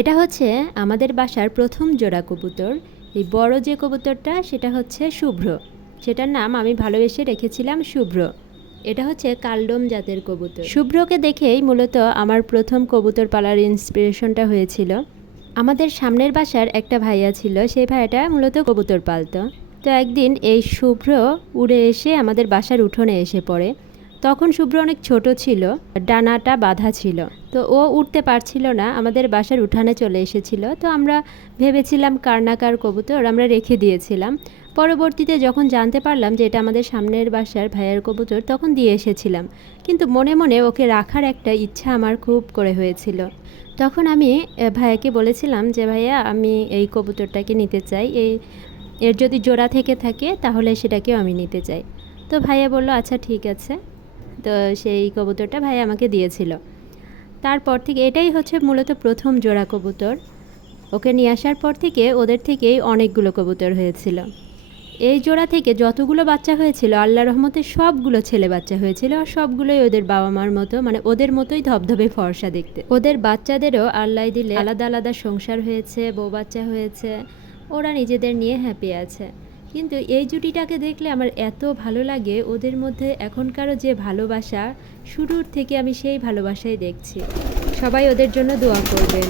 এটা হচ্ছে আমাদের বাসার প্রথম জোড়া কবুতর। এই বড় যে কবুতরটা সেটা হচ্ছে শুভ্র, সেটার নাম আমি ভালোবেসে রেখেছিলাম শুভ্র। এটা হচ্ছে কালডম জাতের কবুতর। শুভ্রকে দেখেই মূলত আমার প্রথম কবুতর পালার ইন্সপিরেশনটা হয়েছিল। আমাদের সামনের বাসার একটা ভাইয়া ছিল, সেই ভাইয়াটা মূলত কবুতর পালতো। তো একদিন এই শুভ্র উড়ে এসে আমাদের বাসার উঠোনে এসে পড়ে। তখন শুভ্র অনেক ছোট ছিল, ডানাটা বাঁধা ছিল, তো ও উঠতে পারছিল না, আমাদের বাসার উঠানে চলে এসেছিল। তো আমরা ভেবেছিলাম কার না কার কবুতর, আমরা রেখে দিয়েছিলাম। পরবর্তীতে যখন জানতে পারলাম যে এটা আমাদের সামনের বাসার ভাইয়ের কবুতর, তখন দিয়ে এসেছিলাম। কিন্তু মনে মনে ওকে রাখার একটা ইচ্ছা আমার খুব করে হয়েছিল। তখন আমি ভাইয়াকে বলেছিলাম যে ভাইয়া, আমি এই কবুতরটাকে নিতে চাই, এর যদি জোড়া থেকে থাকে তাহলে সেটাকেও আমি নিতে চাই। তো ভাইয়া বলল আচ্ছা ঠিক আছে। তো সেই কবুতরটা ভাই আমাকে দিয়েছিল। তারপর থেকে এটাই হচ্ছে মূলত প্রথম জোড়া কবুতর। ওকে নিয়ে আসার পর থেকে ওদের থেকেই অনেকগুলো কবুতর হয়েছিল। এই জোড়া থেকে যতগুলো বাচ্চা হয়েছিল আল্লাহর রহমতে সবগুলো ছেলে বাচ্চা হয়েছিল, আর সবগুলোই ওদের বাবা মার মতো, মানে ওদের মতোই ধবধবে ফর্সা দেখতে। ওদের বাচ্চাদেরও আল্লাহ দিলে আলাদা আলাদা সংসার হয়েছে, বউ বাচ্চা হয়েছে, ওরা নিজেদের নিয়ে হ্যাপি আছে। কিন্তু এই জুটিটাকে দেখলে আমার এত ভালো লাগে, ওদের মধ্যে এখনকারও যে ভালোবাসা, শুরুর থেকে আমি সেই ভালোবাসাই দেখছি। সবাই ওদের জন্য দোয়া করবেন।